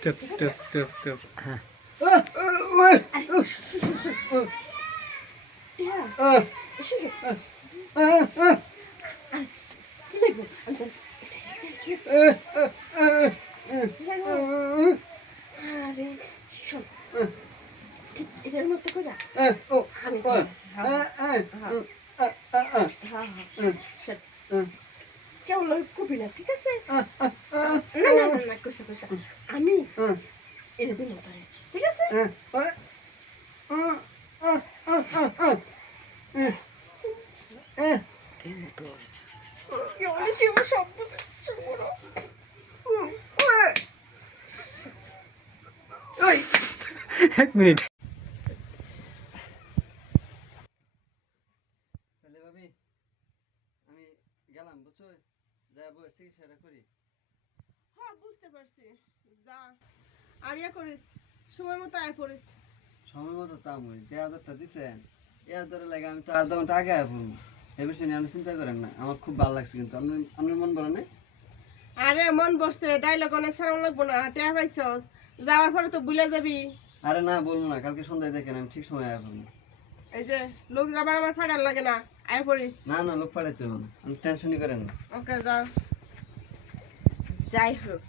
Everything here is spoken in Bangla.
Step, step, step, step. এটার মতো করে আমি কেমন কবি না, ঠিক আছে? না না না না, কইসা কইসা আমি এটা দিন তারে, ঠিক আছে? এক মিনিট। তাহলে ভাবি আমি গেলাম, বুঝছো, যা বসে চিকিৎসাটা করি। হ্যাঁ বুঝতে পারছি, যা আর ইয়া করিস, সময় মতো আয় পড়িস। সময় মতো তাম ওই যে আদরটা দিচ্ছেন, এই আদরে লাগে আমি তো আধা ঘন্টা আগে আসবো। এই বিষয় নিয়ে আপনি চিন্তা করেন না, আমার খুব ভালো লাগছে। কিন্তু আপনার মন বলে না? আরে মন বসছে, ডাইলগ অনেক সারাম লাগবো না, টেয়া পাইছস, যাওয়ার পরে তো ভুলে যাবি। আরে না, বলবো না, কালকে সন্ধ্যায় দেখেন আমি ঠিক সময় আসবো। এই যে লোক যাবার আমার ফাটার লাগে না, আয় পড়িস। না না, লোক পাঠাইতে হবে না, আপনি টেনশনই করেন না। ওকে যা। যাই হোক